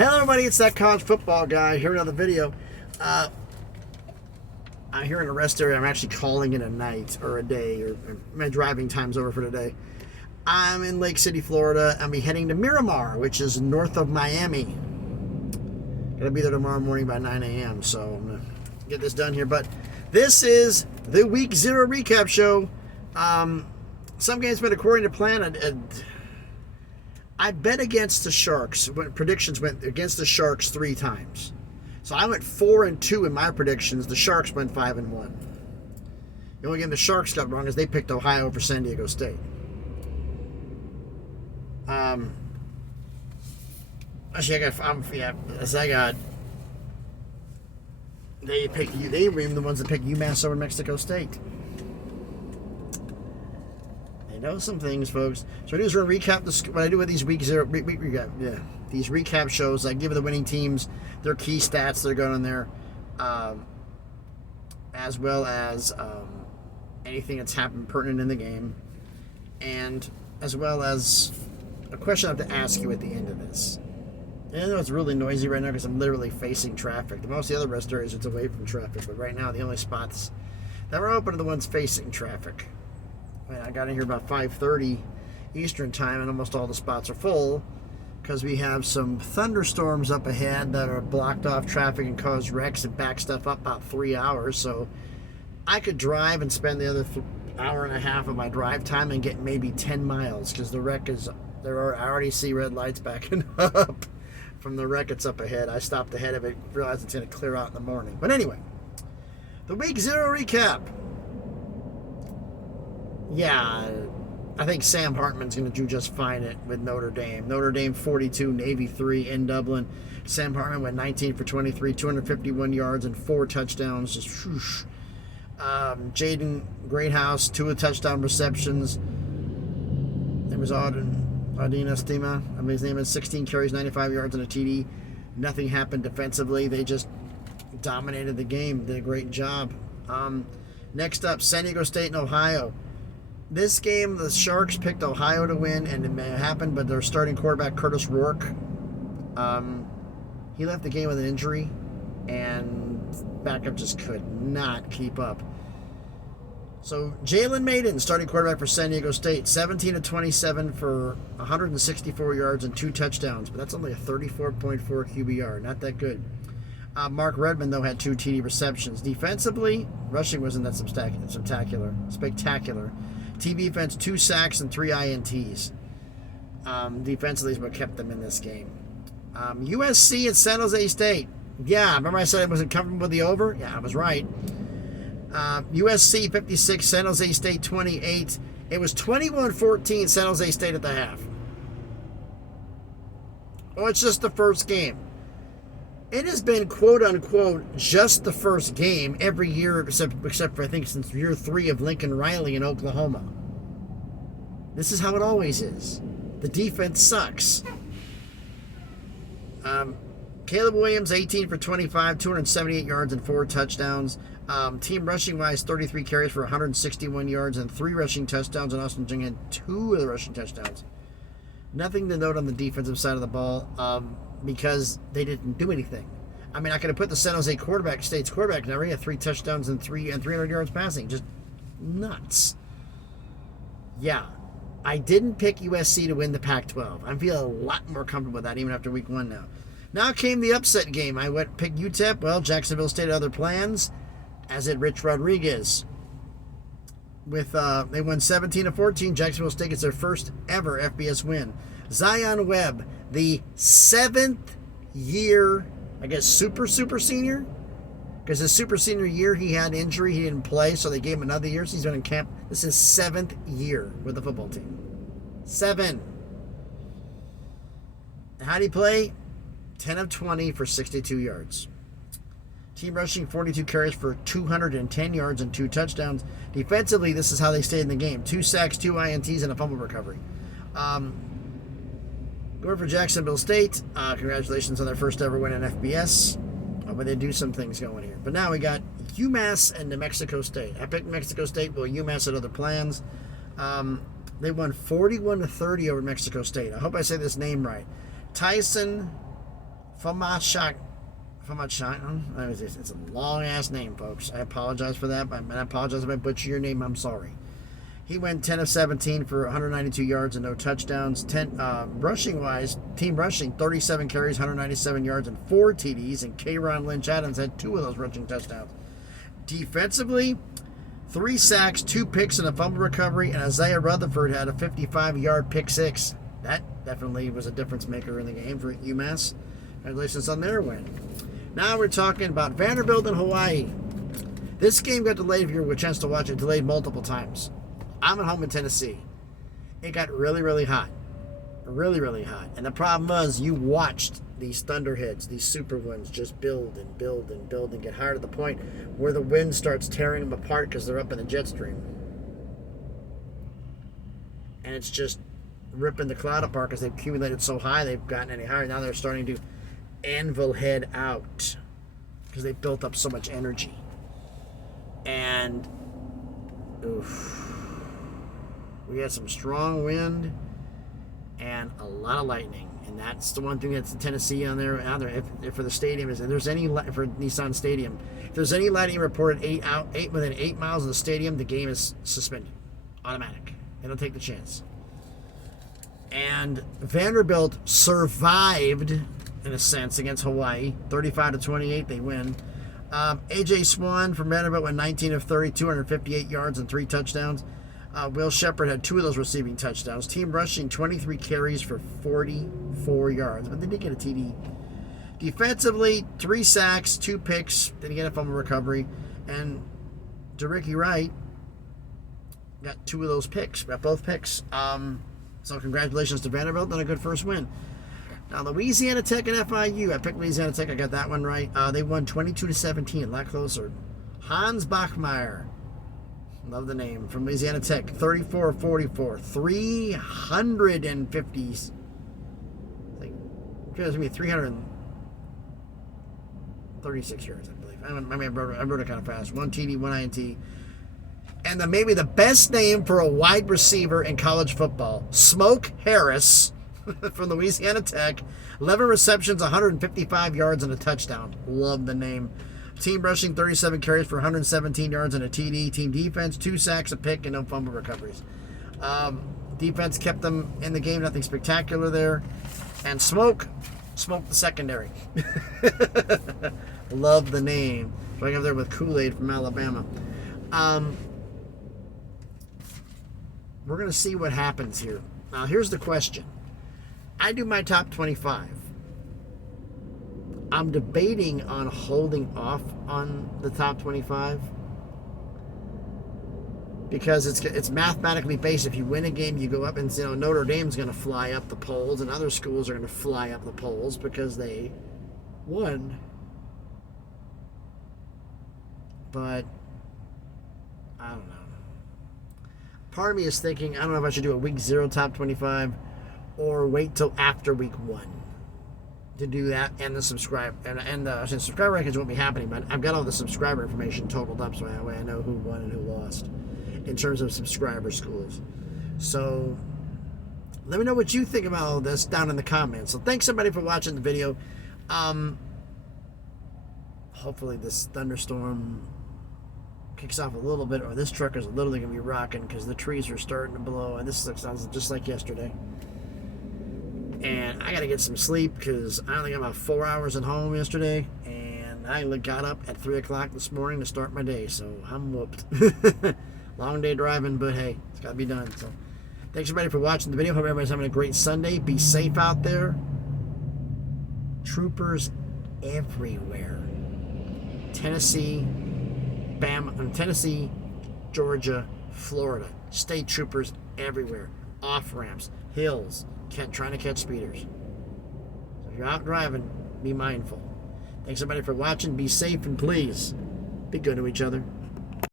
Hello everybody, it's that college football guy here with another video. I'm here in a rest area. I'm actually calling it a night or a day, or my driving time's over for today. I'm in Lake City, Florida. I'll be heading to Miramar, which is north of Miami. Gonna be there tomorrow morning by 9 a.m. So I'm gonna get this done here. But this is the Week 0 recap show. Some games went according to plan. I bet against the Sharks. When predictions went against the Sharks 3 times. So I went 4-2 in my predictions. The Sharks went 5-1. The only game the Sharks got wrong is they picked Ohio over San Diego State. Actually, they were even the ones that picked UMass over Mexico State. Know some things, folks. So we're going to recap what I do with these week recap. These recap shows. I give the winning teams their key stats that are going on there, as well as anything that's happened pertinent in the game, and as well as a question I have to ask you at the end of this. And I know it's really noisy right now because I'm literally facing traffic. Most of the other rest areas it's away from traffic, but right now the only spots that were open are the ones facing traffic. I got in here about 5:30 Eastern time, and almost all the spots are full because we have some thunderstorms up ahead that are blocked off traffic and cause wrecks and back stuff up about 3 hours. So I could drive and spend the other hour and a half of my drive time and get maybe 10 miles because the wreck is there. I already see red lights backing up from the wreck that's up ahead. I stopped ahead of it, realized it's going to clear out in the morning. But anyway, the Week 0 recap. Yeah, I think Sam Hartman's going to do just fine with Notre Dame. Notre Dame 42, Navy 3 in Dublin. Sam Hartman went 19 for 23, 251 yards and 4 touchdowns. Just whoosh. Jaden Greathouse, 2 touchdown receptions. There was Adina Stima. I mean, his name is 16 carries, 95 yards and a TD. Nothing happened defensively. They just dominated the game. Did a great job. Next up, San Diego State and Ohio. This game, the Sharks picked Ohio to win, and it may have happened, but their starting quarterback, Curtis Rourke, he left the game with an injury, and backup just could not keep up. So Jalen Maiden, starting quarterback for San Diego State, 17 of 27 for 164 yards and 2 touchdowns, but that's only a 34.4 QBR, not that good. Mark Redmond, though, had 2 TD receptions. Defensively, rushing wasn't that spectacular. Team defense, 2 sacks and 3 INTs. Defensively is what kept them in this game. USC and San Jose State. Yeah, remember I said I wasn't comfortable with the over? Yeah, I was right. USC 56, San Jose State 28. It was 21-14 San Jose State at the half. Oh, it's just the first game. It has been, quote-unquote, just the first game every year, except for, I think, since year 3 of Lincoln Riley in Oklahoma. This is how it always is. The defense sucks. Caleb Williams, 18 for 25, 278 yards and 4 touchdowns. Team rushing-wise, 33 carries for 161 yards and 3 rushing touchdowns, and Austin Jing had 2 of the rushing touchdowns. Nothing to note on the defensive side of the ball. Because they didn't do anything. I mean, I could have put the San Jose State's quarterback now. He had 3 touchdowns and 300 yards passing. Just nuts. Yeah, I didn't pick USC to win the Pac-12. I feel a lot more comfortable with that even after week 1 now. Now came the upset game. I picked UTEP. Well, Jacksonville State had other plans, as did Rich Rodriguez. They won 17-14. Jacksonville State gets their first ever FBS win. Zion Webb, the 7th year, I guess, super senior, because his super senior year he had injury, he didn't play, so they gave him another year. So he's been in camp. This is 7th year with the football team. 7. How did he play? 10 of 20 for 62 yards. Team rushing, 42 carries for 210 yards and 2 touchdowns. Defensively, this is how they stayed in the game. 2 sacks, 2 INTs, and a fumble recovery. Going for Jacksonville State. Congratulations on their first ever win in FBS. But they do some things going here. But now we got UMass and New Mexico State. I picked Mexico State, but UMass had other plans. They won 41-30 over Mexico State. I hope I say this name right. Tyson Famachak. It's a long ass name, folks. I apologize for that. I apologize if I butcher your name. I'm sorry. He went 10 of 17 for 192 yards and no touchdowns. Rushing wise, team rushing 37 carries, 197 yards and 4 TDs. And K'Ron Lynch-Adams had 2 of those rushing touchdowns. Defensively, 3 sacks, 2 picks, and a fumble recovery. And Isaiah Rutherford had a 55-yard pick 6. That definitely was a difference maker in the game for UMass. Congratulations on their win. Now we're talking about Vanderbilt and Hawaii. This game got delayed. If you were a chance to watch it, delayed multiple times. I'm at home in Tennessee. It got really, really hot. Really, really hot. And the problem was you watched these thunderheads, these super winds, just build and build and build and get higher to the point where the wind starts tearing them apart because they're up in the jet stream. And it's just ripping the cloud apart because they've accumulated so high they've gotten any higher. Now they're starting to anvil head out because they built up so much energy. And we had some strong wind and a lot of lightning, and that's the one thing that's in Tennessee on there. If for the stadium is, if there's any for Nissan Stadium, if there's any lightning reported within 8 miles of the stadium, the game is suspended, automatic. They don't take the chance. And Vanderbilt survived in a sense against Hawaii, 35-28. They win. AJ Swan from Vanderbilt went 19 of 30, 258 yards and 3 touchdowns. Will Shepard had 2 of those receiving touchdowns. Team rushing 23 carries for 44 yards, but they did get a TD. Defensively, 3 sacks, 2 picks, didn't get a fumble recovery, and DeRicky Wright got 2 of those picks, got both picks. So congratulations to Vanderbilt on a good first win. Now, Louisiana Tech and FIU. I picked Louisiana Tech. I got that one right. They won 22-17, a lot closer. Hans Bachmeier, love the name, from Louisiana Tech, 34-44, 350. Excuse me, 336 yards, I believe. I wrote it kind of fast. 1 TD, 1 INT. And maybe the best name for a wide receiver in college football, Smoke Harris from Louisiana Tech. 11 receptions, 155 yards, and a touchdown. Love the name. Team rushing 37 carries for 117 yards and a TD. Team defense, 2 sacks, a pick, and no fumble recoveries. Defense kept them in the game. Nothing spectacular there. And smoked the secondary. Love the name. Right up there with Kool-Aid from Alabama. We're going to see what happens here. Now, here's the question. I do my top 25. I'm debating on holding off on the top 25 because it's mathematically based. If you win a game, you go up, and Notre Dame's going to fly up the polls, and other schools are going to fly up the polls because they won. But I don't know. Part of me is thinking, I don't know if I should do a week 0 top 25 or wait till after week 1 to do that, and the subscriber rankings won't be happening, but I've got all the subscriber information totaled up so that way I know who won and who lost in terms of subscriber schools. So let me know what you think about all this down in the comments. So thanks everybody for watching the video. Hopefully this thunderstorm kicks off a little bit, or this truck is literally going to be rocking because the trees are starting to blow, and this sounds just like yesterday. And I got to get some sleep because I only got about 4 hours at home yesterday, and I got up at 3 o'clock this morning to start my day, so I'm whooped. Long day driving, but hey, it's got to be done. So thanks everybody for watching the video. Hope everybody's having a great Sunday. Be safe out there. Troopers everywhere. Tennessee, Georgia, Florida. State troopers everywhere. Off ramps, hills, trying to catch speeders. So if you're out driving, be mindful. Thanks everybody for watching. Be safe, and please be good to each other.